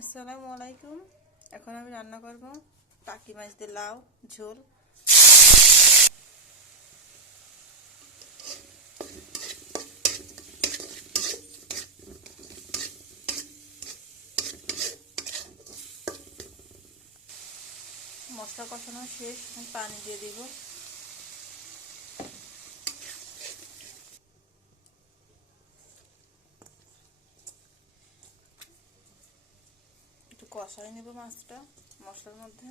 আসসালামু আলাইকুম। এখন আমি রান্না করব টাকি মাছ দিয়ে লাউ ঝোল। মশলা কষানো শেষ, আমি পানি দিয়ে দিব। একটু কষাই নেব মাছটা মশলার মধ্যে।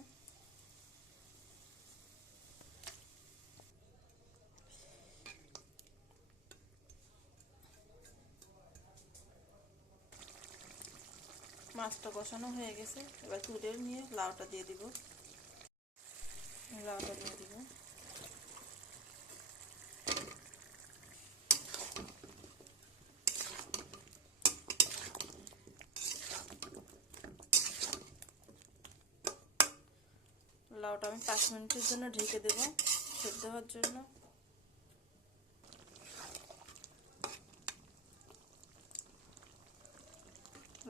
মাছটা কষানো হয়ে গেছে, এবার তুলে নিয়ে লাউটা দিয়ে দিব। লাউটা দিয়ে দিব। লাউটা আমি 5 মিনিটের জন্য ঢেকে দেব সেদ্ধ হওয়ার জন্য।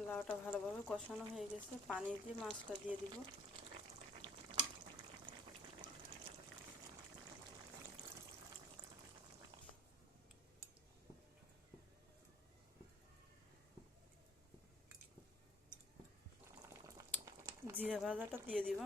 লাউটা ভালোভাবে কষানো হয়ে গেছে, পানি দিয়ে মাছটা দিয়ে দিব। জিরা ভাজাটা দিয়ে দিব।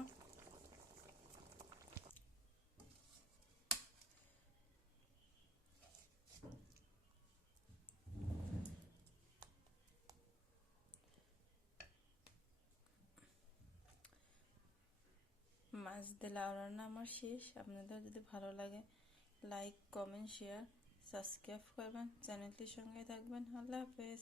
মাছ দিয়ে লাউ রান্না আমার শেষ। আপনাদের যদি ভালো লাগে লাইক, কমেন্ট, শেয়ার, সাবস্ক্রাইব করবেন, চ্যানেলটির সঙ্গে থাকবেন। আল্লাহ হাফেজ।